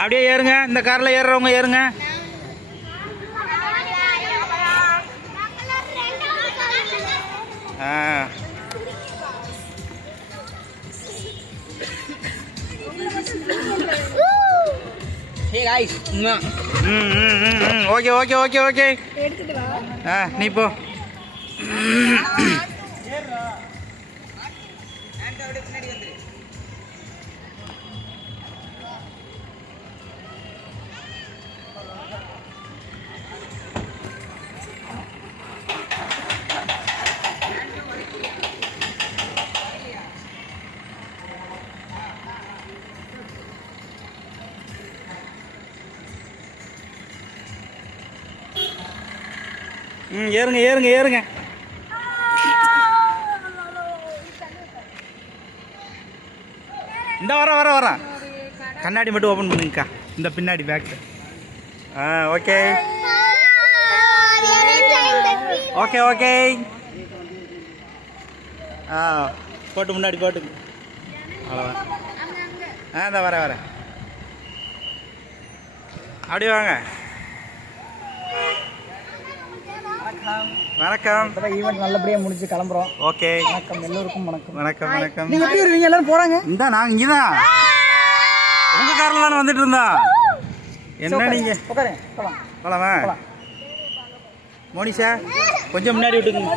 அப்படியே ஏறுங்க, இந்த காரில் ஏறுறவங்க ஏறுங்க. Okay okay okay okay. நீ போ. ஏறுங்க ஏறுங்க ஏறுங்க. இந்த வர வர வர கண்ணாடி மட்டும் ஓப்பன் பண்ணுங்கக்கா, இந்த பின்னாடி பேக். Okay okay okay. போட்டு முன்னாடி போட்டுங்க. அவ்வளோதான். இந்த வரேன் வரேன். அப்படியே வாங்க. வணக்கம். ஈவென்ட் நல்லபடியாக முடிஞ்சு கிளம்புறோம். ஓகே. வணக்கம் எல்லோருக்கும் வணக்கம். வணக்கம் வணக்கம். நீங்க எப்படி வருவீங்க? எல்லாரும் போறாங்க. இந்த நாங்கள் இங்கே தான் உங்கள் காரில் தானே வந்துட்டு இருந்தோம். என்ன நீங்கள் போகலாமா? மோனிஷா கொஞ்சம் முன்னாடி விட்டுக்குங்க.